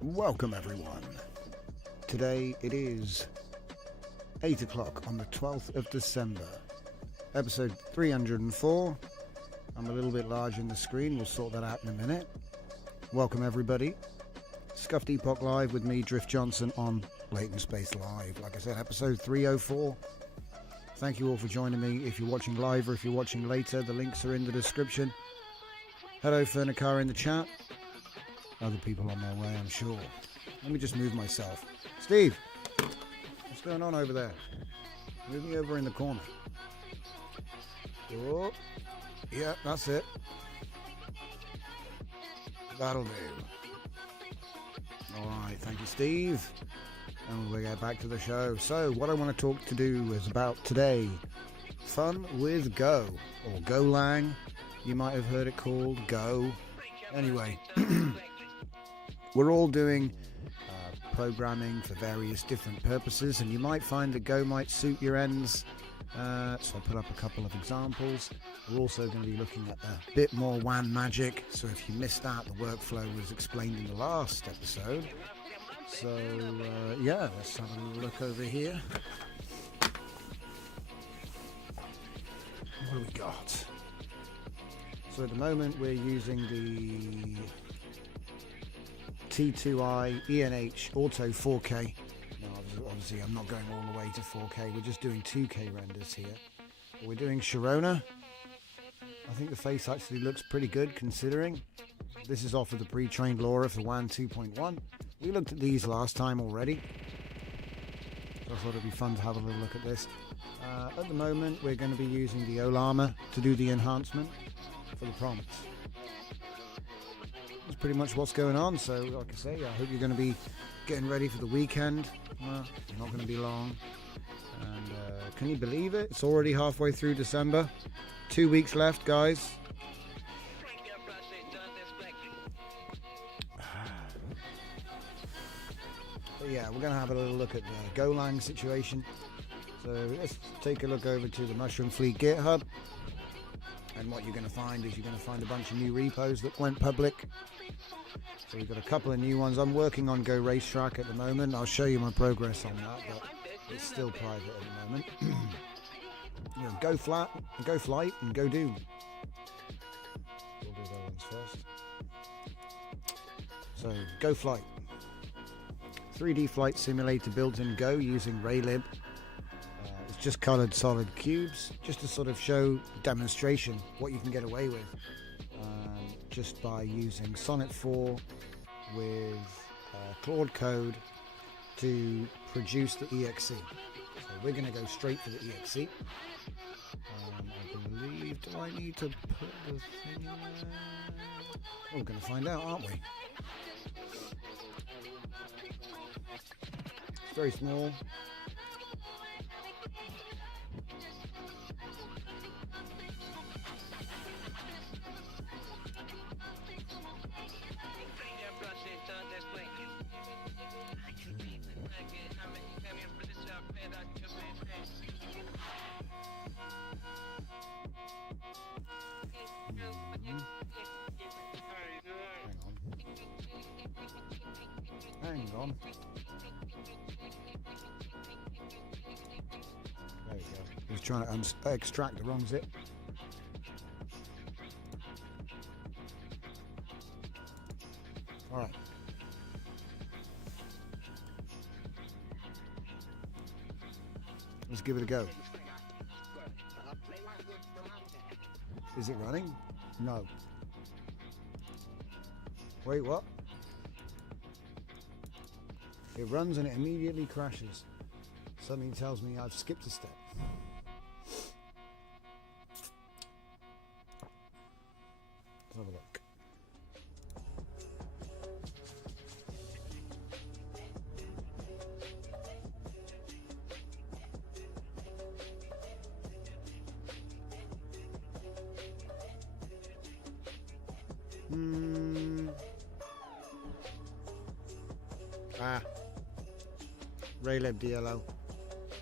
Welcome everyone. Today it is 8 o'clock on the 12th of December, episode 304. I'm a little bit large in the screen, we'll sort that out in a minute. Welcome everybody. Scuffed Epoch Live with me, Drift Johnson, on Latent Space Live. Like I said, episode 304. Thank you all for joining me. If you're watching live or if you're watching later, the links are in the description. Hello Fernicar in the chat. Other people on their way, I'm sure. Let me just move myself. Steve, what's going on over there? Move me over in the corner. Oh, yeah, that's it. That'll do. All right, thank you, Steve. And we'll get back to the show. So, what I want to talk to do is about today. Fun with Go, or Golang. You might have heard it called Go. Anyway. We're all doing programming for various different purposes, and you might find that Go might suit your ends. So I'll put up a couple of examples. We're also going to be looking at a bit more WAN magic. So if you missed that, the workflow was explained in the last episode. So yeah, let's have a little look over here. What do we got? So at the moment we're using the T2i ENH Auto 4K. Now obviously I'm not going all the way to 4K, we're just doing 2K renders here. We're doing Sharona. I think the face actually looks pretty good considering. This is off of the pre-trained LoRa for WAN 2.1. We looked at these last time already, so I thought it'd be fun to have a little look at this. At the moment we're going to be using the Ollama to do the enhancement for the prompts. That's pretty much what's going on. So like I say, I hope you're going to be getting ready for the weekend. Well, it's not going to be long. And can you believe it? It's already halfway through December. 2 weeks left, guys. But yeah, we're going to have a little look at the Golang situation. So let's take a look over to the Mushroom Fleet GitHub. And what you're going to find is you're going to find a bunch of new repos that went public. So we've got a couple of new ones. I'm working on Go Racetrack at the moment. I'll show you my progress on that, but it's still private at the moment. You know, Go Flat, Go Flight, and Go Doom. We'll do those ones first. So, Go Flight. 3D flight simulator built in Go using Raylib. It's just coloured solid cubes, just to sort of show demonstration what you can get away with just by using Sonnet 4 with Claude Code to produce the EXE. So we're going to go straight for the EXE. I believe, do I need to put the thing in there? We're going to find out, aren't we? It's very small. Hang on. There we go. He was trying to extract the wrong zip. All right. Let's give it a go. Is it running? No. Wait, what? It runs and it immediately crashes. Something tells me I've skipped a step. Let's have a look. Raylib DLO.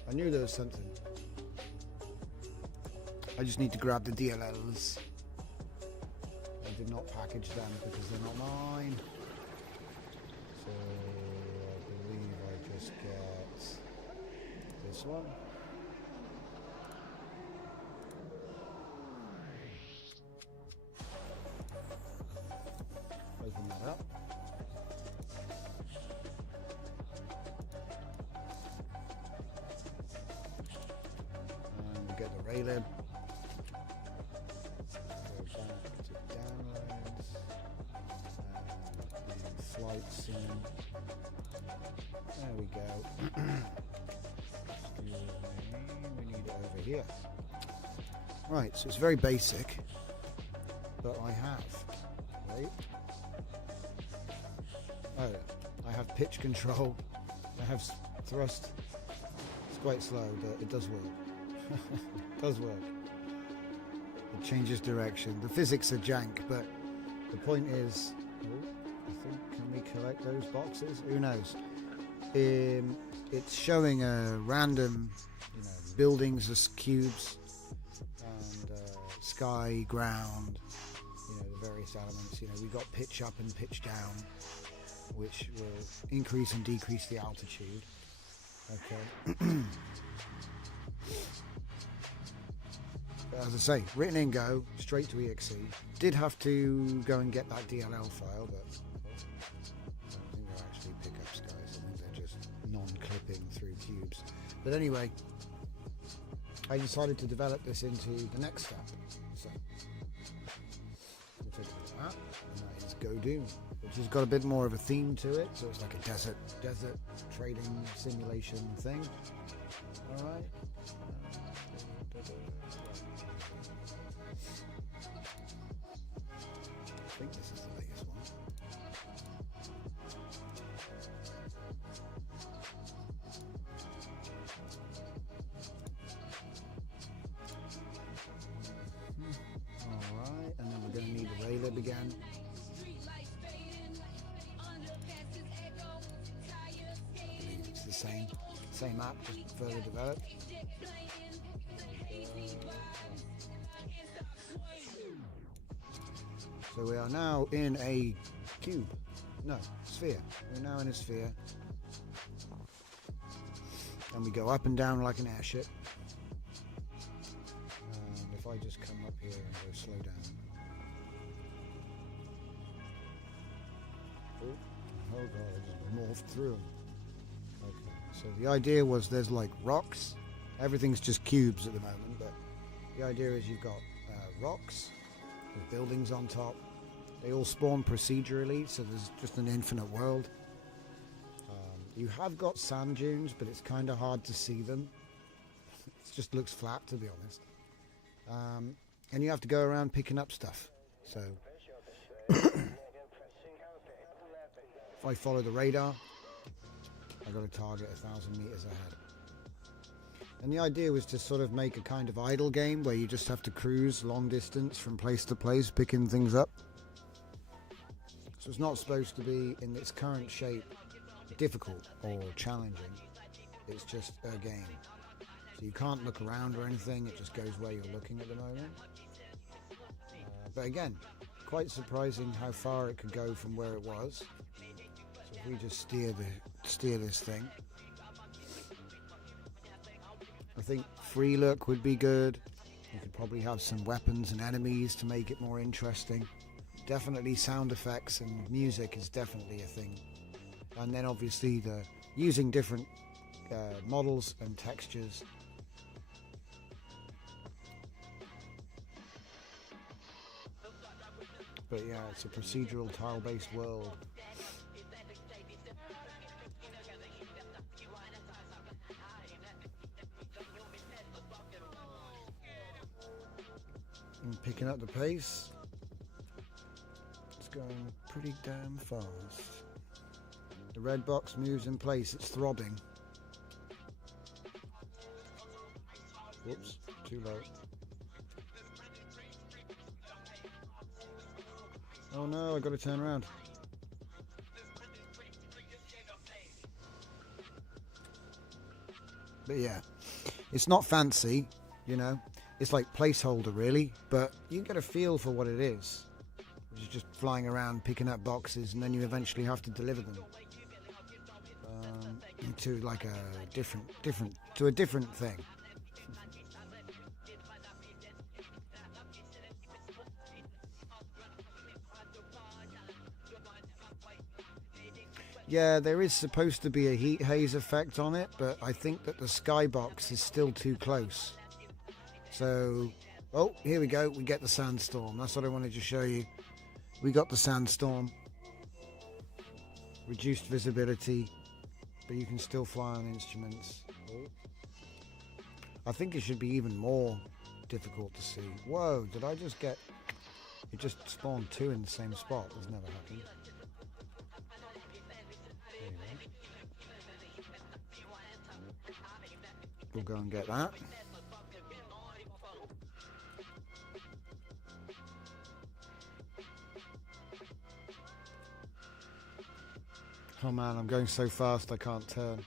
I knew there was something. I just need to grab the DLLs. I did not package them because they're not mine. So I believe I just get this one. Open that up. Get the Raylib. Go back to downloads and flight sim. There we go. Excuse me, we need it over here. Right, so it's very basic, but I have, right? Oh, I have pitch control. I have thrust. It's quite slow, but it does work. It does work. It changes direction. The physics are jank, but the point is, I think, can we collect those boxes? Who knows? It's showing a random, buildings as cubes and sky, ground, the various elements. We got pitch up and pitch down, which will increase and decrease the altitude. Okay. As I say, written in Go, straight to EXE. Did have to go and get that DLL file, but I don't think they're actually pickups, guys. I think they're just non-clipping through cubes. But anyway, I decided to develop this into the next step. So we'll take a look at that, and that is Go Doom, which has got a bit more of a theme to it. So it's like a desert trading simulation thing. All right. I think this is the latest one. Alright, and then we're going to need the Raylib again. I believe it's the same app, just further developed. So we are now in a cube. No, sphere. We're now in a sphere. And we go up and down like an airship. And if I just come up here and go slow down. Oh god, I just morphed through them. Okay, so the idea was there's like rocks. Everything's just cubes at the moment, but the idea is you've got rocks with buildings on top. They all spawn procedurally, so there's just an infinite world. You have got sand dunes, but it's kind of hard to see them. It just looks flat, to be honest. And you have to go around picking up stuff. So if I follow the radar, I got a target 1,000 meters ahead. And the idea was to sort of make a kind of idle game where you just have to cruise long distance from place to place, picking things up. So it's not supposed to be, in its current shape, difficult or challenging. It's just a game. So you can't look around or anything, it just goes where you're looking at the moment. But again, quite surprising how far it could go from where it was. So if we just steer this thing. I think free look would be good. You could probably have some weapons and enemies to make it more interesting. Definitely sound effects and music is definitely a thing. And then obviously using different models and textures. But yeah, it's a procedural tile-based world. And picking up the pace. It's going pretty damn fast. The red box moves in place, it's throbbing. Whoops, too low. Oh no, I gotta turn around. But yeah, it's not fancy, you know. It's like placeholder really, but you get a feel for what it is. It's just flying around picking up boxes and then you eventually have to deliver them. To like a different thing. Yeah, there is supposed to be a heat haze effect on it, but I think that the skybox is still too close. So, oh, here we go. We get the sandstorm. That's what I wanted to show you. We got the sandstorm. Reduced visibility. But you can still fly on instruments. I think it should be even more difficult to see. Whoa, did I just get... It just spawned two in the same spot. That's never happened. We'll go and get that. Oh man, I'm going so fast I can't turn.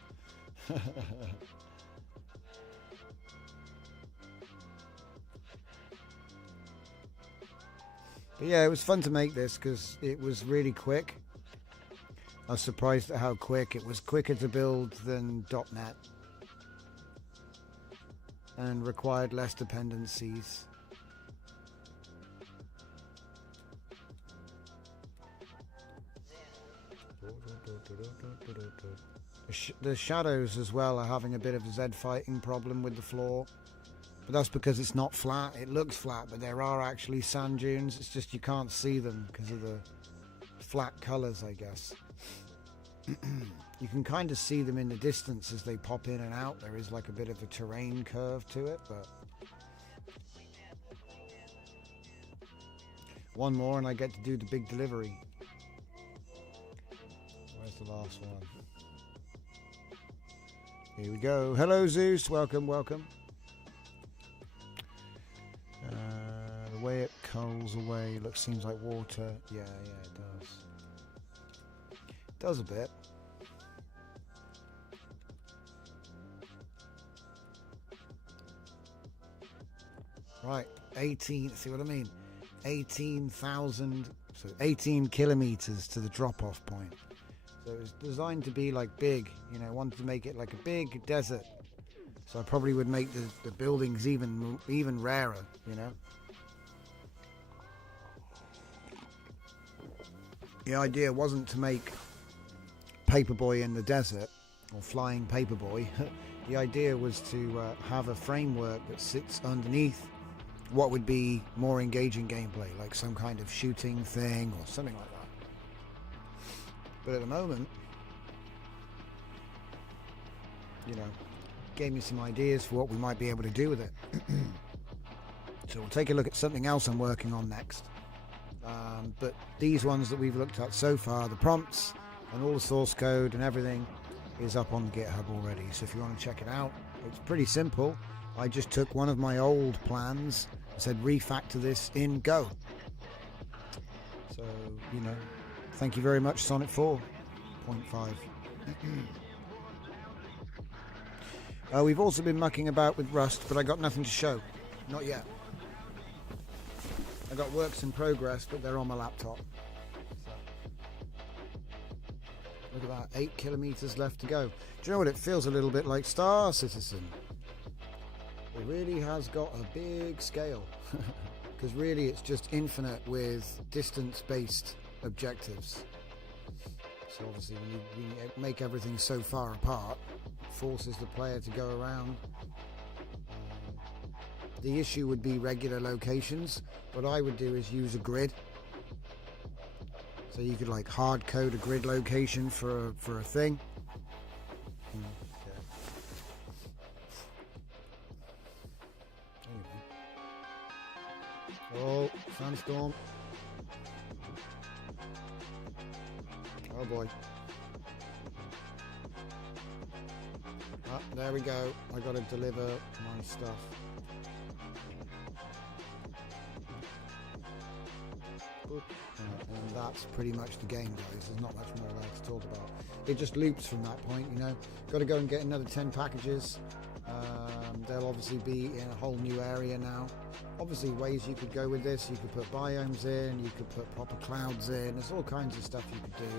But yeah, it was fun to make this because it was really quick. I was surprised at how quick. It was quicker to build than .NET and required less dependencies. The shadows as well are having a bit of a Z fighting problem with the floor, but that's because it's not flat. It looks flat, but there are actually sand dunes. It's just you can't see them because of the flat colors, I guess. You can kind of see them in the distance as they pop in and out. There is like a bit of a terrain curve to it, but one more and I get to do the big delivery. Where's the last one? Here we go. Hello Zeus, welcome, welcome. The way it curls away seems like water. Yeah, it does. It does a bit. Right, 18, see what I mean? 18,000, so 18 kilometers to the drop-off point. So it was designed to be like big, you know, wanted to make it like a big desert. So I probably would make the buildings even rarer, you know. The idea wasn't to make Paperboy in the desert or Flying Paperboy. The idea was to have a framework that sits underneath what would be more engaging gameplay, like some kind of shooting thing or something like that. But at the moment, you know, gave me some ideas for what we might be able to do with it. So we'll take a look at something else I'm working on next. But these ones that we've looked at so far, the prompts and all the source code and everything is up on GitHub already. So if you want to check it out, it's pretty simple. I just took one of my old plans and said refactor this in Go. So, you know, thank you very much, Sonnet 4.5. We've also been mucking about with Rust, but I got nothing to show. Not yet. I got works in progress, but they're on my laptop. Look at that, 8 kilometers left to go. Do you know what? It feels a little bit like Star Citizen. It really has got a big scale. Because really it's just infinite with distance-based objectives. So obviously when you make everything so far apart, it forces the player to go around. The issue would be regular locations. What I would do is use a grid. So you could like hard code a grid location for a thing. Anyway. Oh, sandstorm. Oh boy. Ah, there we go. I gotta deliver my stuff. And that's pretty much the game, guys. There's not much more there to talk about. It just loops from that point, you know. Got to go and get another 10 packages. They'll obviously be in a whole new area now. Obviously ways you could go with this. You could put biomes in, you could put proper clouds in. There's all kinds of stuff you could do.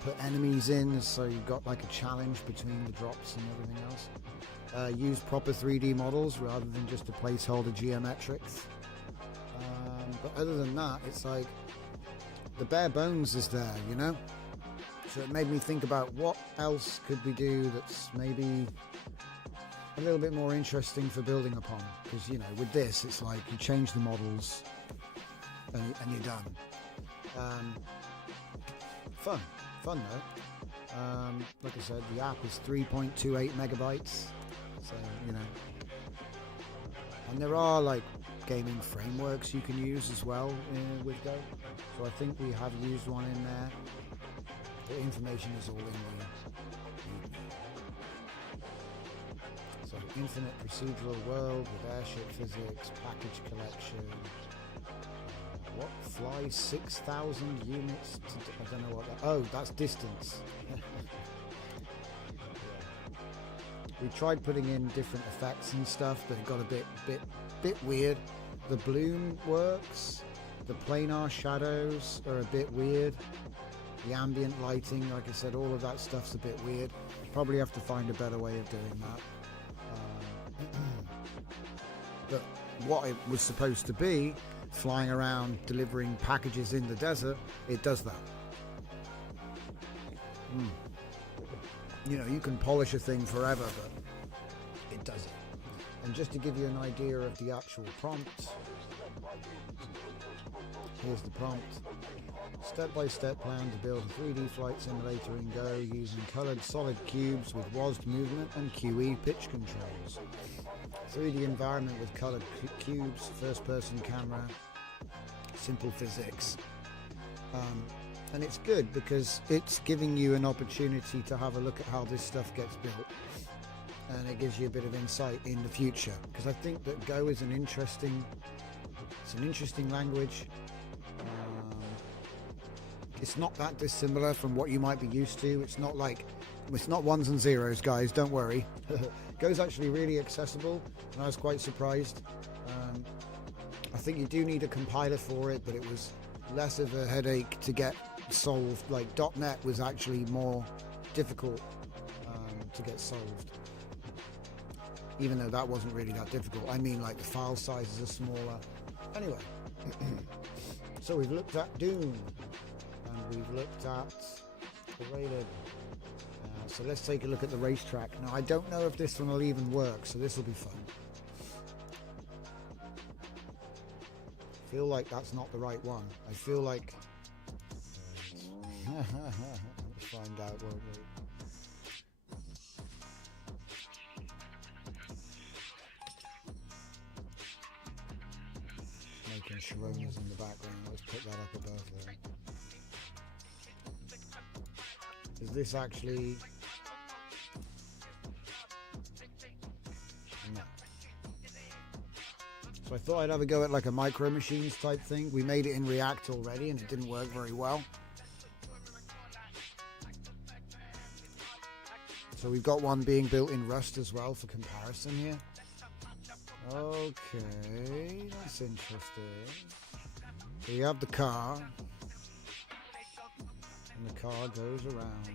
Put enemies in, so you've got like a challenge between the drops and everything else. Use proper 3D models rather than just a placeholder geometrics. But other than that, it's like the bare bones is there, you know. So it made me think about what else could we do that's maybe a little bit more interesting for building upon. Because, you know, with this, it's like you change the models and you're done. Fun though. Like I said, the app is 3.28 megabytes. So, you know. And there are like gaming frameworks you can use as well with Go. So I think we have used one in there. The information is all in there. So infinite procedural world with airship physics, package collection. What flies 6,000 units to, I don't know what that, oh, that's distance. We tried putting in different effects and stuff, but it got a bit weird. The bloom works, the planar shadows are a bit weird, the ambient lighting, like I said, all of that stuff's a bit weird. Probably have to find a better way of doing that. But what it was supposed to be, flying around delivering packages in the desert, it does that. You know, you can polish a thing forever, but it does it. And just to give you an idea of the actual prompt, here's the prompt. Step-by-step plan to build a 3D flight simulator in Go using coloured solid cubes with WASD movement and QE pitch controls. 3D environment with coloured cubes, first-person camera, simple physics. And it's good because it's giving you an opportunity to have a look at how this stuff gets built, and it gives you a bit of insight in the future, because I think that Go is an interesting language. It's not that dissimilar from what you might be used to. It's not ones and zeros, guys, don't worry. Go's actually really accessible, and I was quite surprised. I think you do need a compiler for it, but it was less of a headache to get solved. Like .NET was actually more difficult to get solved, even though that wasn't really that difficult. I mean, like the file sizes are smaller. Anyway, so we've looked at Doom and we've looked at the Rayleigh. So let's take a look at the racetrack. Now I don't know if this one will even work, so this will be fun. I feel like that's not the right one. I feel like we'll find out, won't we? Making Sharonas in the background. Let's put that up above there. Is this actually... No. So I thought I'd have a go at like a Micro Machines type thing. We made it in React already and it didn't work very well. So we've got one being built in Rust as well for comparison here. Okay, that's interesting. So you have the car, and the car goes around.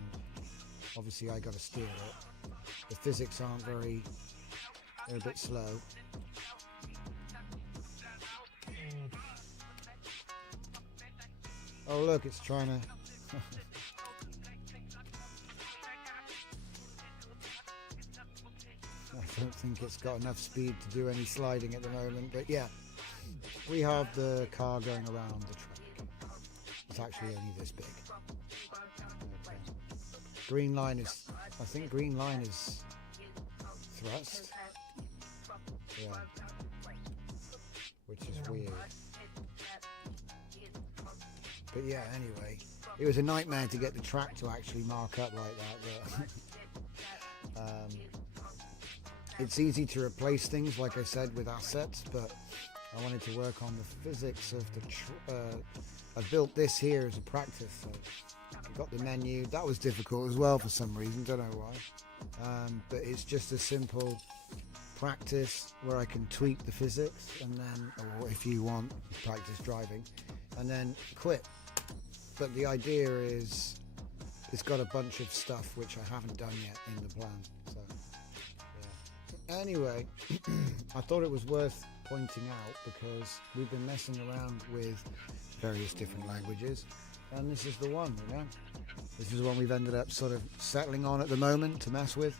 Obviously I gotta steer it. The physics aren't very, they're a bit slow. Oh look, it's trying to... I don't think it's got enough speed to do any sliding at the moment, but yeah, we have the car going around the track. It's actually only this big. Okay. Green line is, I think green line is thrust. Yeah, which is weird. But yeah, anyway, it was a nightmare to get the track to actually mark up like that. But it's easy to replace things, like I said, with assets, but I wanted to work on the physics of the... I built this here as a practice, so I got the menu. That was difficult as well for some reason, don't know why. But it's just a simple practice where I can tweak the physics, and then, or if you want, practice driving, and then quit. But the idea is it's got a bunch of stuff which I haven't done yet in the plan. So yeah. Anyway, I thought it was worth pointing out because we've been messing around with various different languages, and this is the one, you know. This is the one we've ended up sort of settling on at the moment to mess with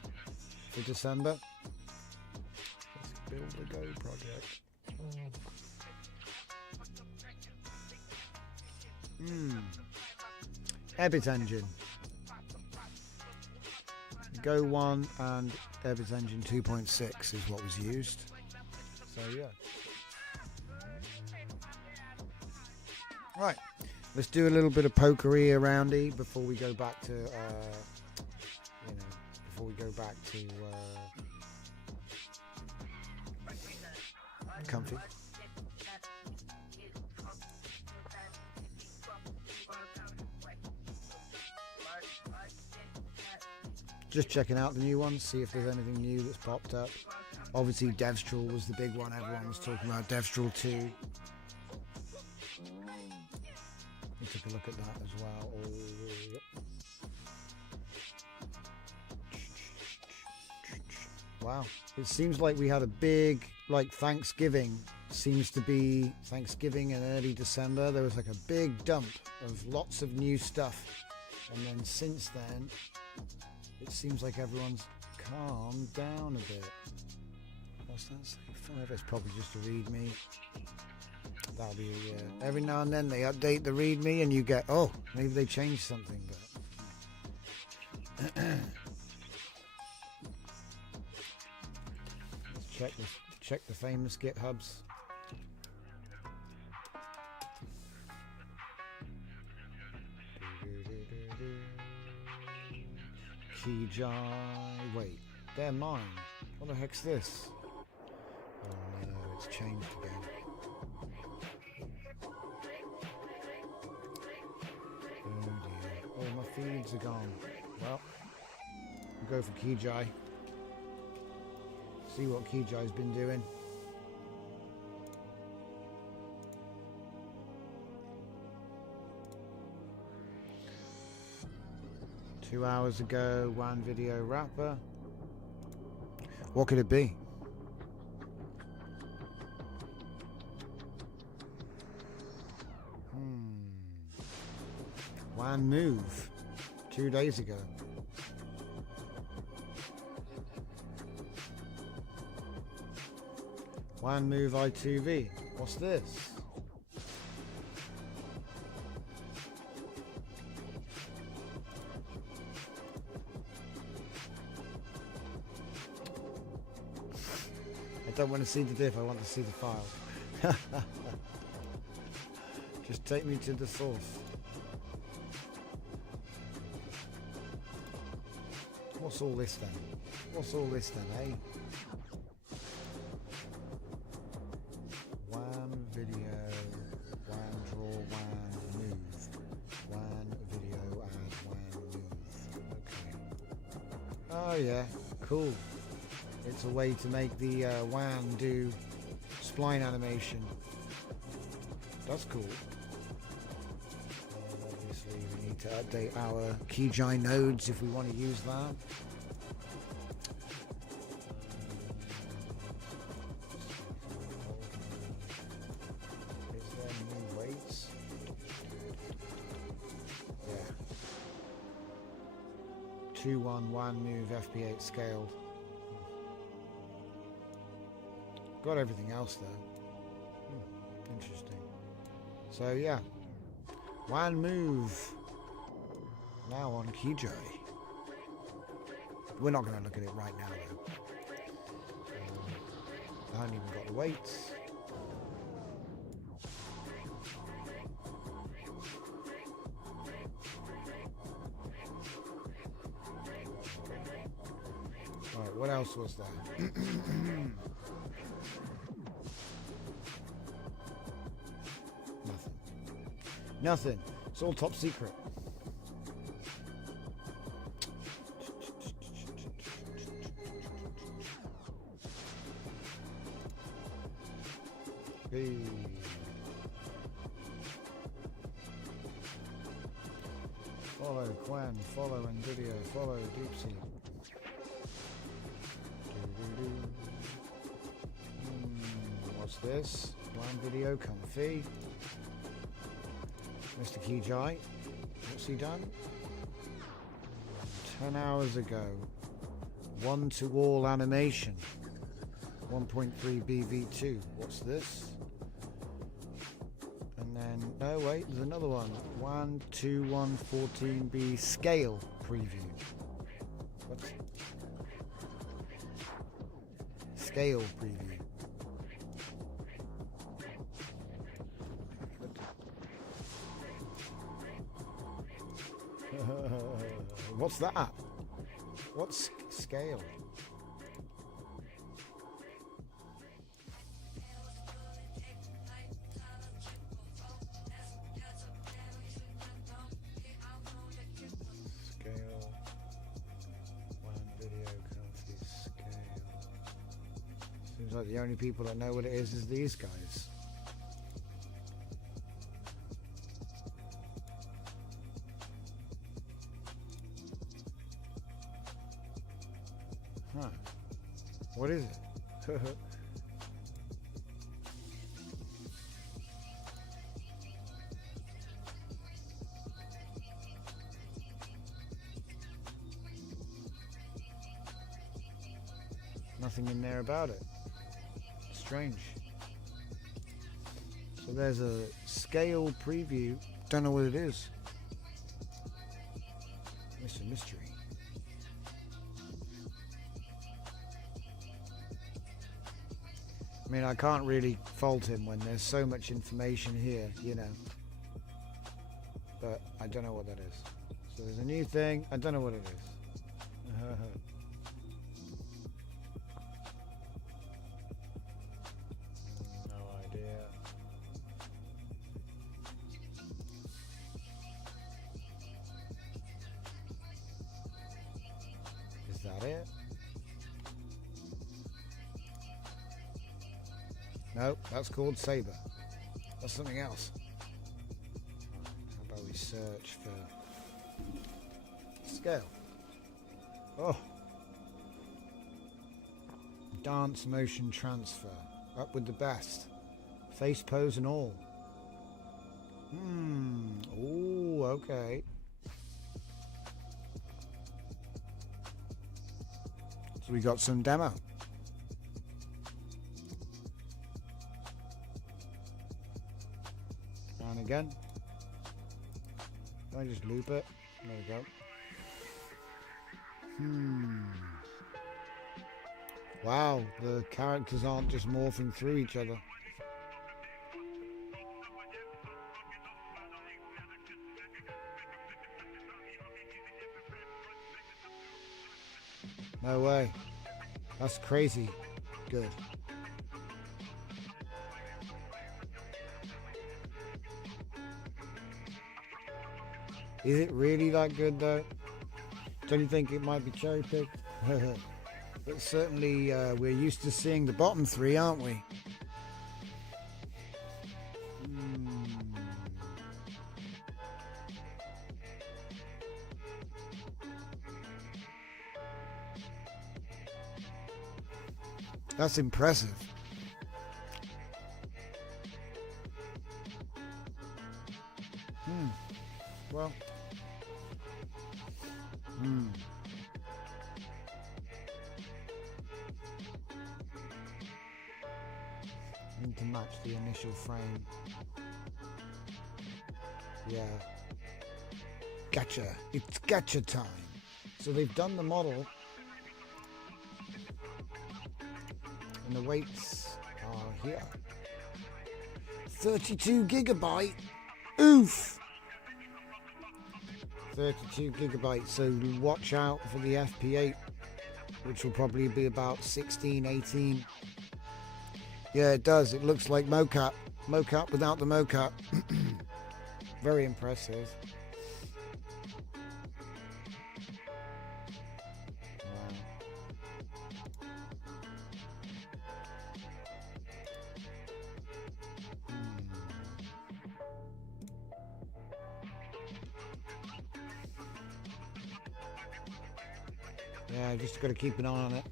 for December. Let's build a Go project. Ebbit Engine. Go 1 and Ebbit Engine 2.6 is what was used. So yeah. Right, let's do a little bit of pokery aroundy before we go back to, comfy. Just checking out the new ones, see if there's anything new that's popped up. Obviously Devstral was the big one, everyone was talking about Devstral 2. We took a look at that as well. Oh, yep. Wow, it seems like we had a big, like Thanksgiving, seems to be Thanksgiving in early December. There was like a big dump of lots of new stuff. And then since then, it seems like everyone's calmed down a bit. What's that say? 5? It's probably just a README. That'll be every now and then they update the README and you get, oh, maybe they changed something. But let's check the famous GitHubs. Kijai, wait, they're mine. What the heck's this? Oh no, it's changed again. Oh dear. Oh, my feeds are gone. Well, we'll go for Kijai. See what Kijai's been doing. 2 hours ago, WAN video wrapper. What could it be? WAN move 2 days ago. WAN move I2V. What's this? I don't want to see the diff, I want to see the file. Just take me to the source. What's all this then? What's all this then, eh? WAN video, WAN draw, WAN move. WAN video and WAN move. Okay. Oh yeah, cool. It's a way to make the WAN do spline animation. That's cool. Obviously we need to update our Kijai nodes if we want to use that. Is there new weights? Yeah. 2-1 WAN move FP8 scaled. Got everything else though. Interesting. So yeah, WAN move now on Kijai. We're not going to look at it right now though. I haven't even got the weights. Right, what else was there? Nothing. It's all top secret. Hey. Follow Quan, follow NVIDIA, follow DeepSeek. What's this? WAN video comfy. Mr. Kijai, what's he done? 10 hours ago, one-to-all animation, 1.3 BV2. What's this? And then, no wait, there's another one. 12114B scale preview. What? Scale preview. What's that? What's scale? Scale. WAN video comfy scale. Seems like the only people that know what it is these guys. Huh. What is it? Nothing in there about it. Strange. So there's a scale preview. Don't know what it is. It's a mystery. I mean, I can't really fault him when there's so much information here, you know. But I don't know what that is. So there's a new thing. I don't know what it is. No idea. Is that it? No, that's called Sabre. That's something else. How about we search for Scale. Oh. Dance motion transfer. Up with the best. Face pose and all. Oh, okay. So we got some demo. And again. Can I just loop it? There we go. Wow, the characters aren't just morphing through each other. No way. That's crazy. Good. Is it really that good though? Don't you think it might be cherry picked? But certainly we're used to seeing the bottom three, aren't we? That's impressive. Well. Need to match the initial frame. Yeah. Gotcha. It's gotcha time. So they've done the model. And the weights are here. 32 gigabyte. Oof. 32 gigabytes. So watch out for the FP8, which will probably be about 16, 18. Yeah, it does. It looks like mocap. Mocap without the mocap. Very impressive. Yeah, just got to keep an eye on it.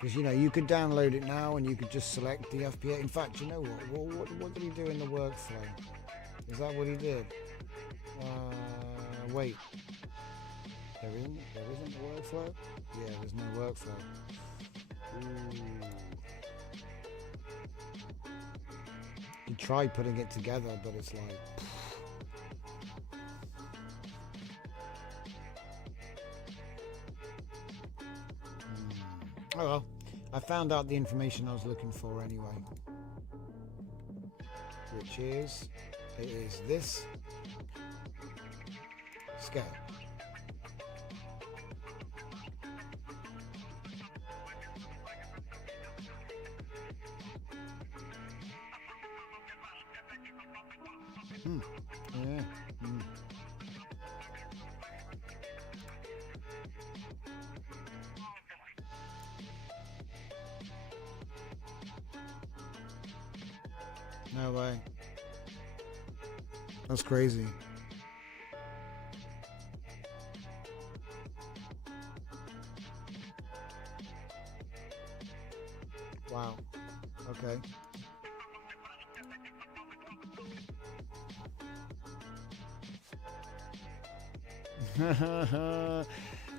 Because, you know, you could download it now and you could just select the FP8. In fact, you know what did he do in the workflow? Is that what he did? Wait. There isn't a workflow? Yeah, there's no workflow. Ooh. He tried putting it together, but it's like... Oh well, I found out the information I was looking for anyway. Which is, it is this scale. Yeah. No way. That's crazy. Wow. Okay.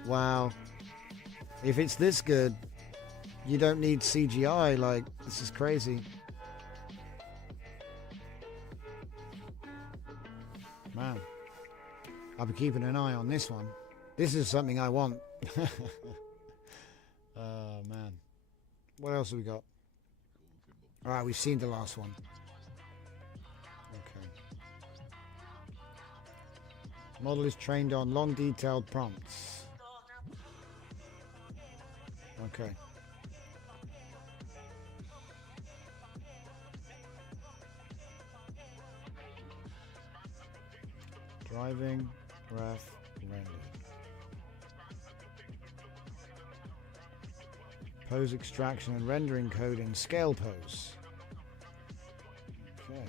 Wow. If it's this good, you don't need CGI. Like, this is crazy. Man, I'll be keeping an eye on this one. This is something I want. Oh, man. What else have we got? All right, we've seen the last one. Okay. Model is trained on long detailed prompts. Okay. Driving, ref, rendered. Pose extraction and rendering code in scale pose. Okay.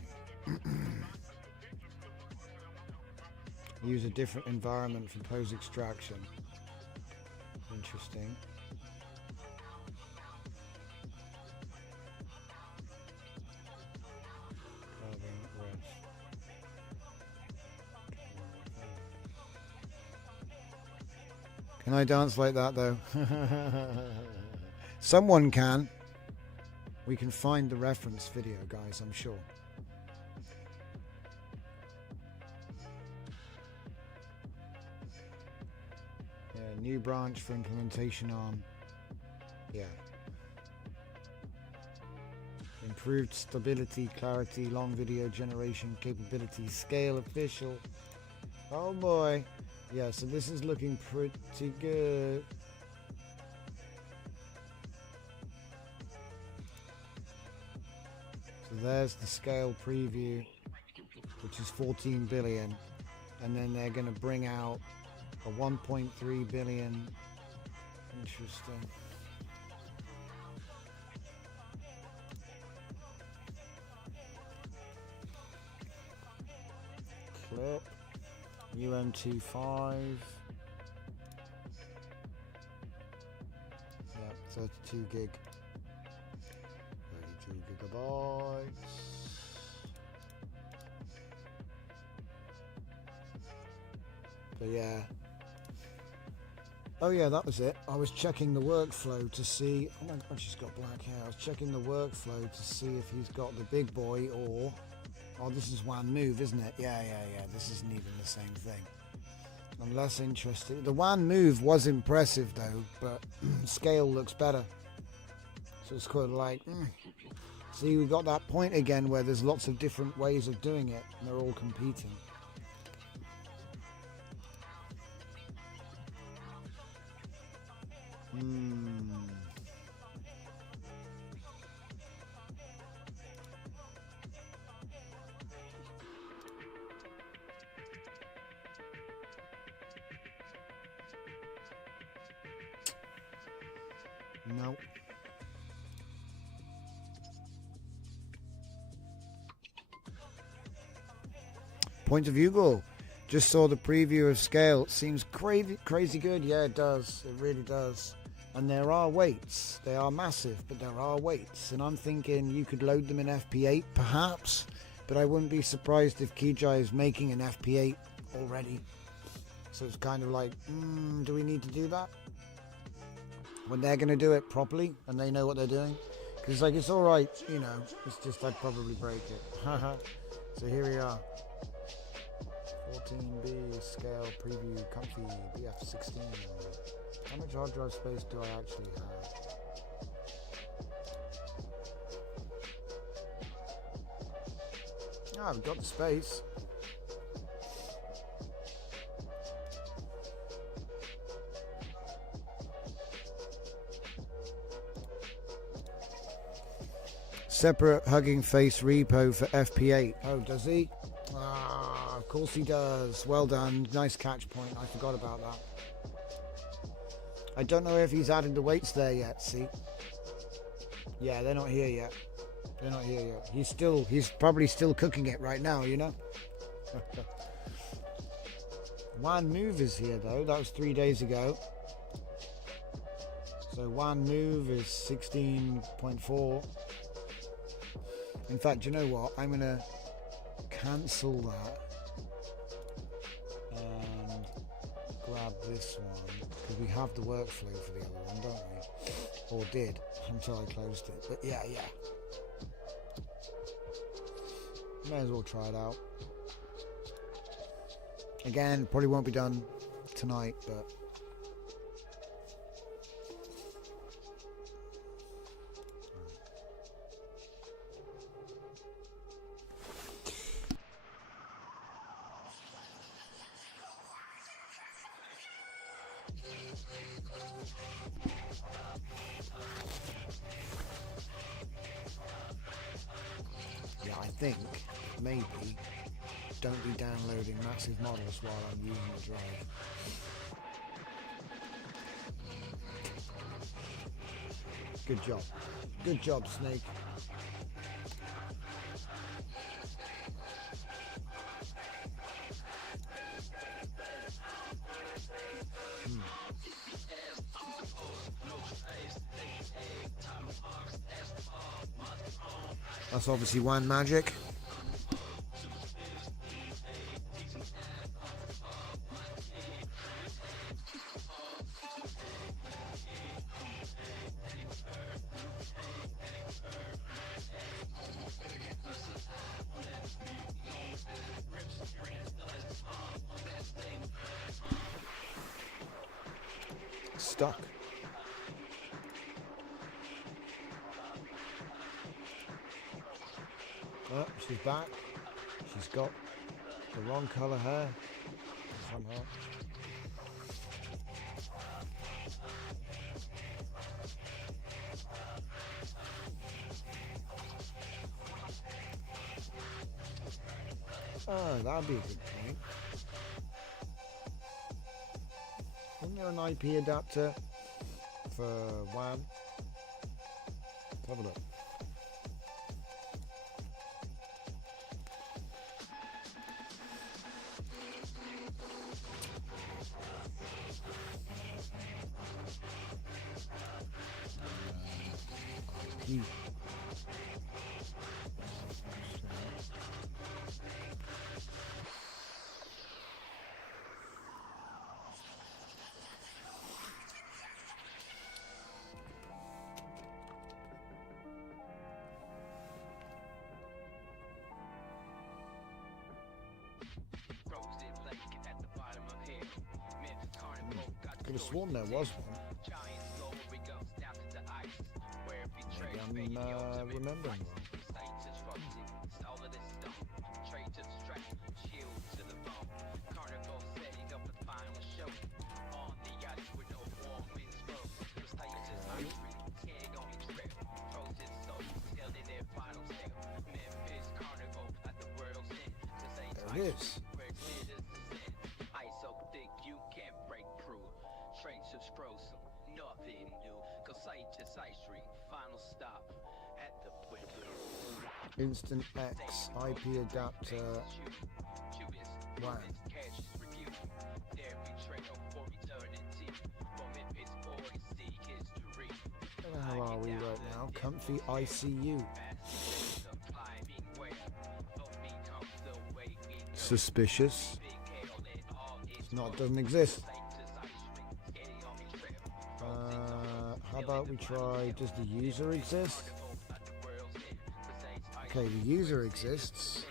Use a different environment for pose extraction. Interesting. Can I dance like that though? Someone can. We can find the reference video, guys, I'm sure. Yeah, new branch for implementation on. Yeah. Improved stability, clarity, long video generation capability, scale official. Oh boy. Yeah, so this is looking pretty good. So there's the scale preview, which is 14 billion. And then they're going to bring out a 1.3 billion. Interesting. Clip. UM25. Yep, 32 gig. 32 gigabytes. But yeah. Oh yeah, that was it. I was checking the workflow to see. Oh my god, she's got black hair. I was checking the workflow to see if he's got the big boy or. Oh, this is WAN Move, isn't it? Yeah. This isn't even the same thing. I'm less interested. The WAN Move was impressive though, but scale looks better. So it's kind of like, see, we got that point again where there's lots of different ways of doing it, and they're all competing. No. Point of view goal. Just saw the preview of scale. Seems crazy good. Yeah, it does. It really does. And there are weights. They are massive, but there are weights. And I'm thinking you could load them in FP8 perhaps, but I wouldn't be surprised if Kijai is making an FP8 already. So it's kind of like, do we need to do that? When they're going to do it properly and they know what they're doing. Because like, it's alright, you know, it's just I'd probably break it. So here we are. 14B scale preview comfy BF16. How much hard drive space do I actually have? I've got the space. Separate Hugging Face repo for FP8. Oh, does he? Ah, of course he does. Well done. Nice catch point. I forgot about that. I don't know if he's added the weights there yet, see? Yeah, they're not here yet. They're not here yet. He's probably still cooking it right now, you know? WAN Move is here though. That was 3 days ago. So WAN Move is 16.4. In fact, you know what? I'm going to cancel that and grab this one because we have the workflow for the other one, don't we? Or did until I closed it. But yeah. May as well try it out. Again, probably won't be done tonight, but yeah, I think maybe don't be downloading massive models while I'm using the drive. Good job. Good job, Snake. That's obviously WAN magic. Stuck. Oh, she's back. She's got the wrong colour hair somehow. Oh, that'd be a good point. Isn't there an IP adapter for WAN? Let's have a look. IP. Could have sworn there was one. Maybe I'm remembering wrong. There it is. Instant X IP adapter WAN. Where the hell are we right now? Comfy ICU. Suspicious. It doesn't exist. How about we try, does the user exist? Okay, the user exists.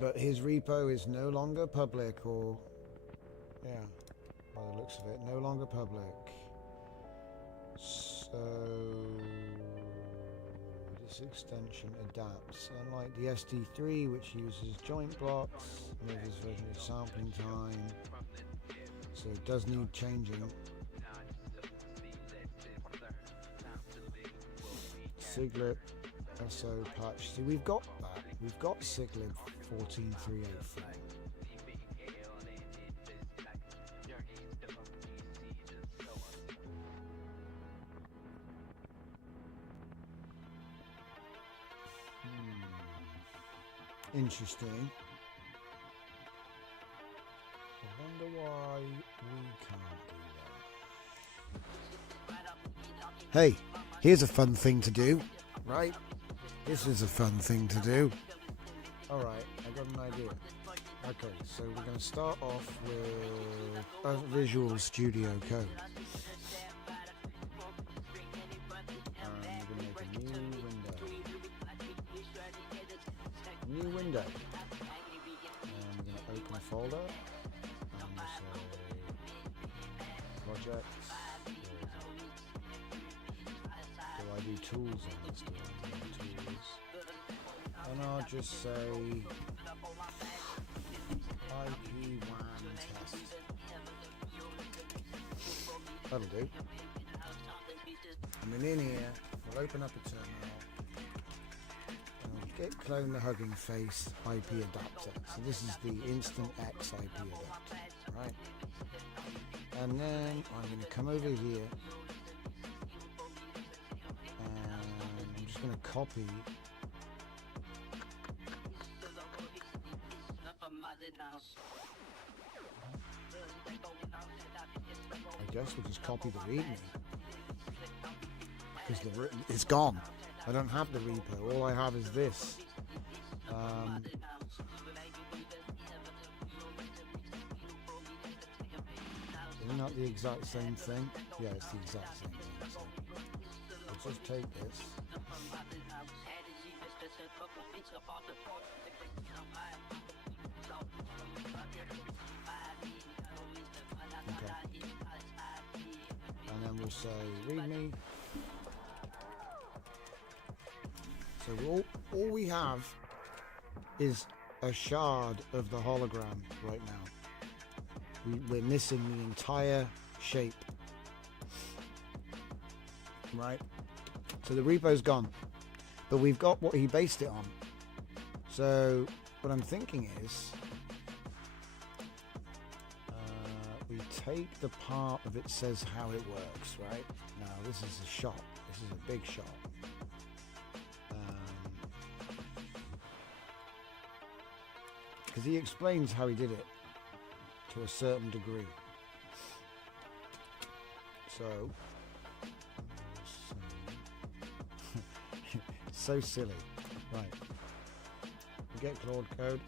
But his repo is no longer public, or, yeah, by the looks of it, no longer public. So, this extension adapts. Unlike the SD3, which uses joint blocks, measures version of sampling time, so it does need changing. Siglet SO patch. See, we've got that. We've got Siglet 14384. Interesting. I wonder why we can't do that. Hey, here's a fun thing to do, right? This is a fun thing to do. Alright, I got an idea. Okay, so we're going to start off with Visual Studio Code. And we're going to make a new window. And we're going to open a folder. And say projects. Do I do tools on this? Do I do tools? And I'll just say IP WAN test. That'll do. And then in here, we'll open up a terminal. Get clone the Hugging Face IP adapter. So this is the Instant X IP adapter, right? And then I'm going to come over here and I'm just going to copy guess we'll just copy the README. Because it's gone. I don't have the repo. All I have is this. Isn't that the exact same thing? Yeah, it's the exact same thing. So let's just take this. Okay. And then we'll say README. So all we have is a shard of the hologram right now. We're missing the entire shape. Right? So the repo's gone. But we've got what he based it on. So what I'm thinking is we take the part of it says how it works, right? Now this is a shot. This is a big shot. Because he explains how he did it to a certain degree. So so silly. Right. We get Claude code.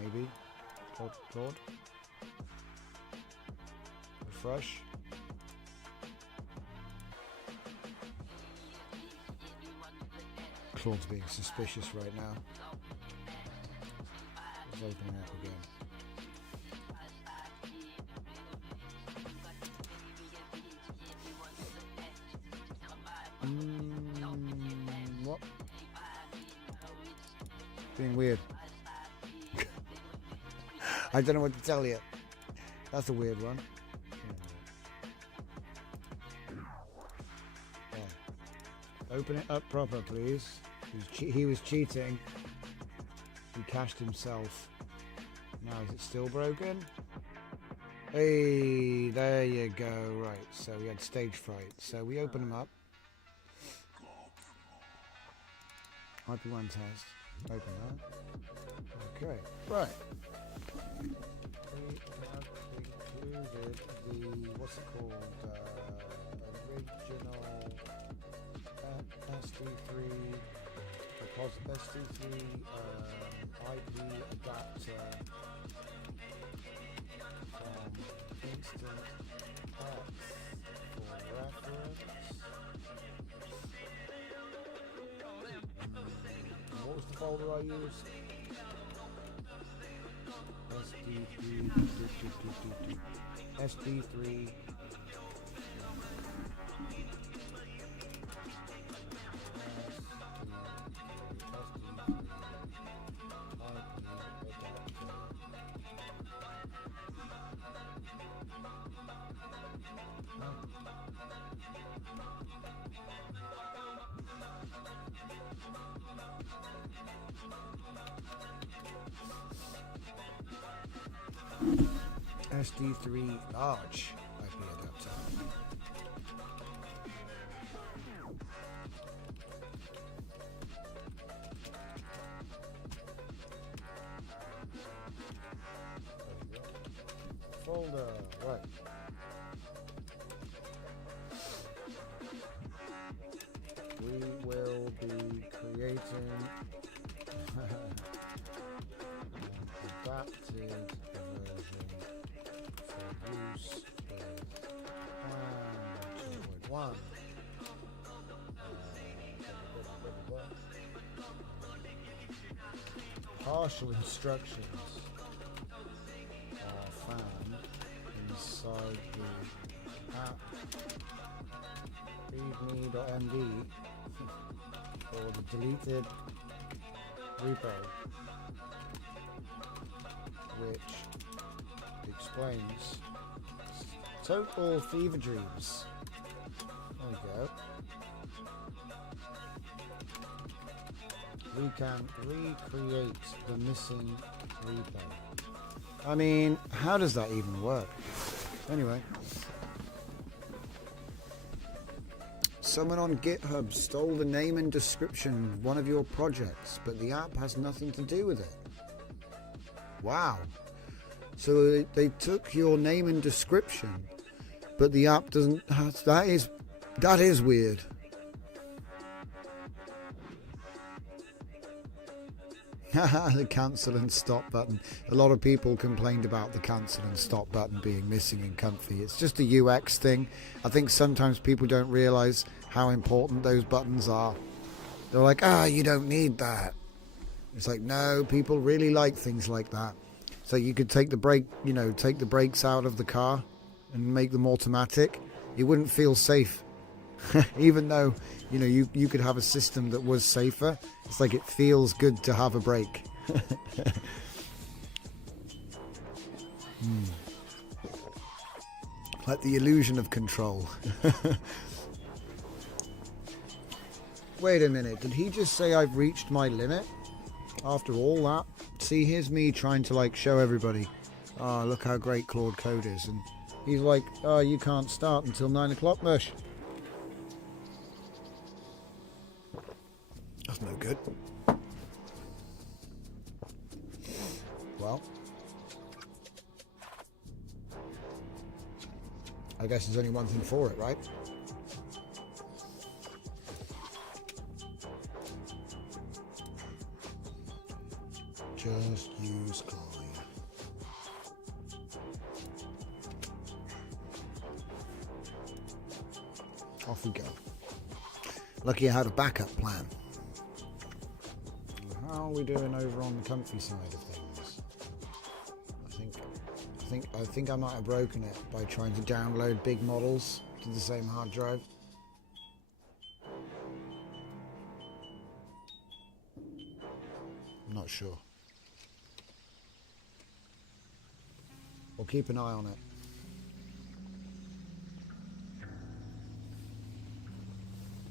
Maybe. Claude. Refresh. Claude's being suspicious right now. Let's open it up again. What? Being weird. I don't know what to tell you. That's a weird one. Yeah. Open it up proper, please. He was cheating. He cached himself. Now is it still broken? Hey, there you go. Right, so we had stage fright. So we open them up. IP1 test. Open that. Okay, right. We have included the, what's it called, original SD3, SD3 IP adapter from Instant X for reference. What was the folder I used? SD3 SD3 large IP adapter. Folder, right. We will be creating adapted version use with 2.1. Partial instructions are found inside the app readme.md or the deleted repo, which explains Total Fever Dreams. There we go. We can recreate the missing replay. I mean, how does that even work? Anyway. Someone on GitHub stole the name and description of one of your projects, but the app has nothing to do with it. Wow. So they took your name and description, but the app doesn't have, that is weird. The cancel and stop button. A lot of people complained about the cancel and stop button being missing in Comfy. It's just a UX thing. I think sometimes people don't realize how important those buttons are. They're like, you don't need that. It's like, no, people really like things like that. So you could take the brake, take the brakes out of the car and make them automatic. You wouldn't feel safe. Even though, you could have a system that was safer. It's like it feels good to have a brake. Like the illusion of control. Wait a minute, did he just say I've reached my limit? After all that? See, here's me trying to show everybody, look how great Claude Code is. And he's like, you can't start until 9 o'clock, Mush. That's no good. Well, I guess there's only one thing for it, right? Just use Chloe. Off we go. Lucky I had a backup plan. How are we doing over on the Comfy side of things? I think I might have broken it by trying to download big models to the same hard drive. I'm not sure. We'll keep an eye on it.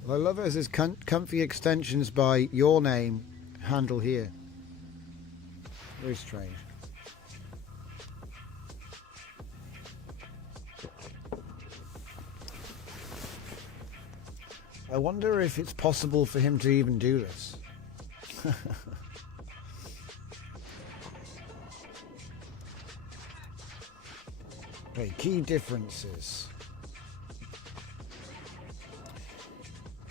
What I love it is Comfy extensions by your name handle here. Very strange. I wonder if it's possible for him to even do this. Okay, key differences.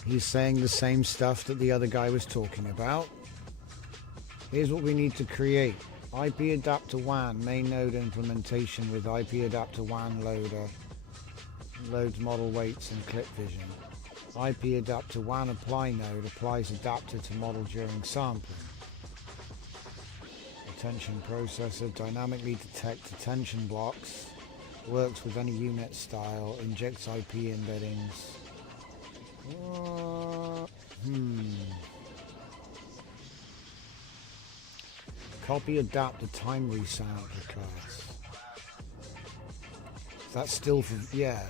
He's saying the same stuff that the other guy was talking about. Here's what we need to create. IP adapter WAN, main node implementation with IP adapter WAN loader. Loads model weights and clip vision. IP adapter WAN apply node applies adapter to model during sampling. Attention processor dynamically detects attention blocks. Works with any unit style. Injects IP embeddings. Copy adapter time resampler class. That's still for, yeah.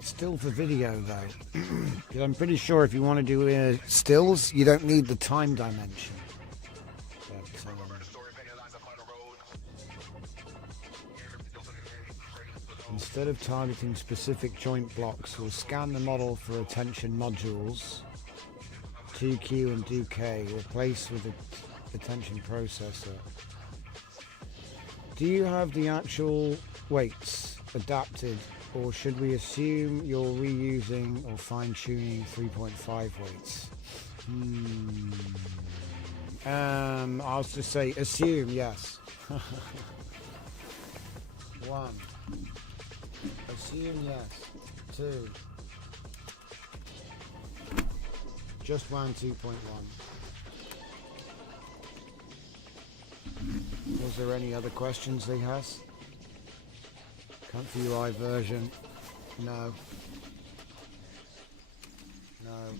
Still for video though. Because I'm pretty sure if you want to do stills, you don't need the time dimension. But, instead of targeting specific joint blocks, we'll scan the model for attention modules. 2Q and 2K replaced with the attention processor. Do you have the actual weights adapted, or should we assume you're reusing or fine-tuning 3.5 weights? I'll just say assume, yes. 1. Assume yes. 2. Just WAN 2.1. Was there any other questions they has? Comfy UI version? No. No.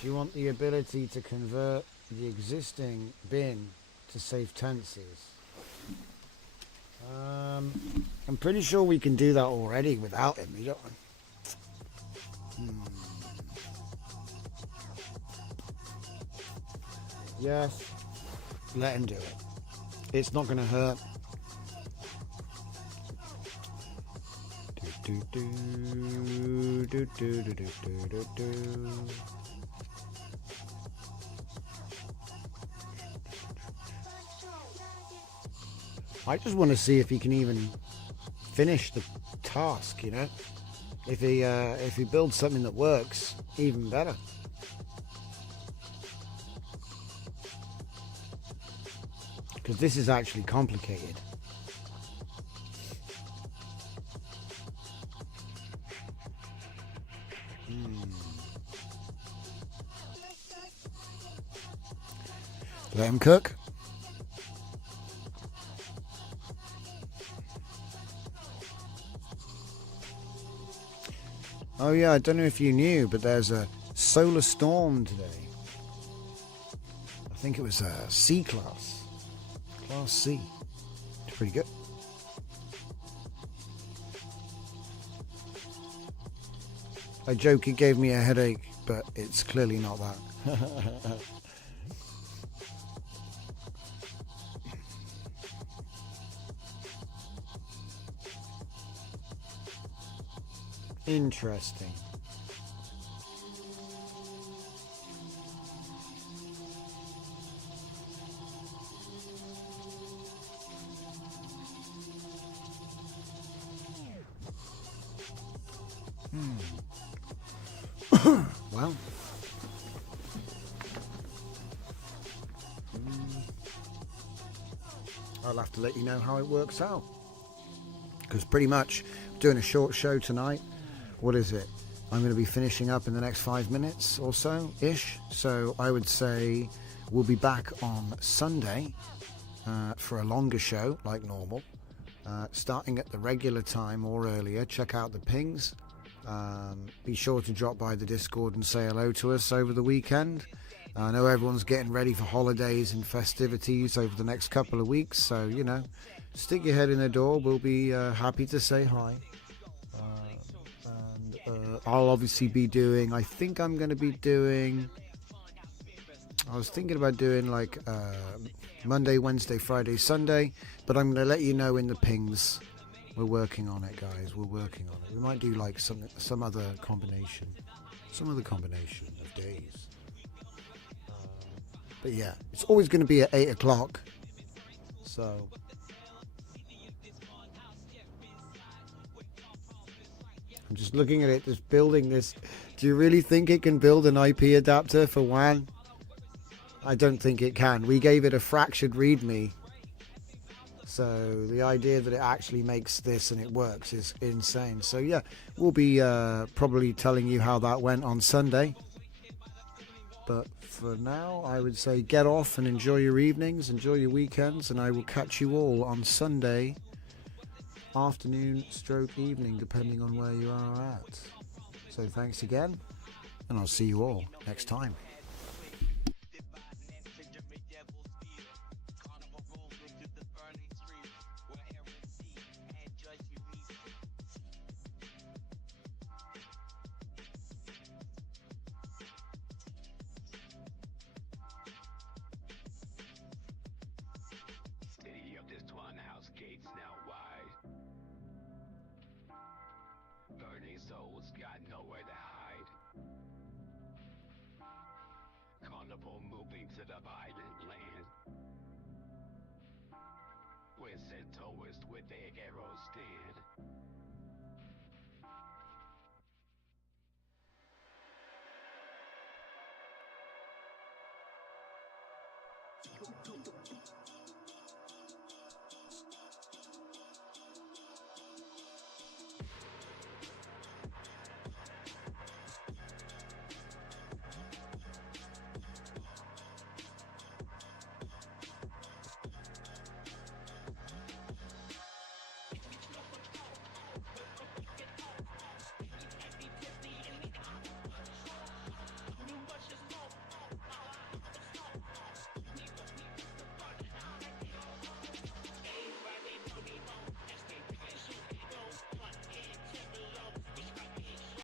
Do you want the ability to convert the existing bin to safe tenses? I'm pretty sure we can do that already without him, you don't we? Yes. Let him do it. It's not going to hurt. I just want to see if he can even finish the task, you know. If he builds something that works, even better. Because this is actually complicated. Let him cook. Oh yeah, I don't know if you knew, but there's a solar storm today. I think it was a C class. Class C. It's pretty good. I joke it gave me a headache, but it's clearly not that. Interesting. Well, I'll have to let you know how it works out. Because pretty much doing a short show tonight. What is it? I'm going to be finishing up in the next 5 minutes or so ish. So I would say we'll be back on Sunday for a longer show like normal, starting at the regular time or earlier. Check out the pings. Be sure to drop by the Discord and say hello to us over the weekend. I know everyone's getting ready for holidays and festivities over the next couple of weeks, so you know, stick your head in the door. We'll be happy to say hi. I'll obviously be doing, I think I'm going to be doing, I was thinking about doing like Monday, Wednesday, Friday, Sunday, but I'm going to let you know in the pings. We're working on it, guys. We're working on it. We might do like some other combination of days. But yeah, it's always going to be at 8 o'clock. So I'm just looking at it, just building this. Do you really think it can build an IP adapter for WAN? I don't think it can. We gave it a fractured README. So the idea that it actually makes this and it works is insane. So yeah, we'll be probably telling you how that went on Sunday. But for now, I would say get off and enjoy your evenings, enjoy your weekends, and I will catch you all on Sunday afternoon stroke evening, depending on where you are at. So thanks again, and I'll see you all next time. Souls got nowhere to hide. Carnival moving to the violent land, where centaurs with their arrows stand.